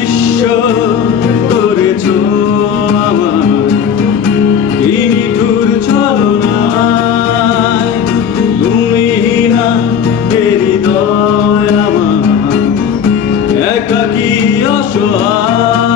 ঈশ্বর করেছো আমার কি নিঠুর ছলনায়, তুমি না হৃদয় আমার একাকী অসহায়।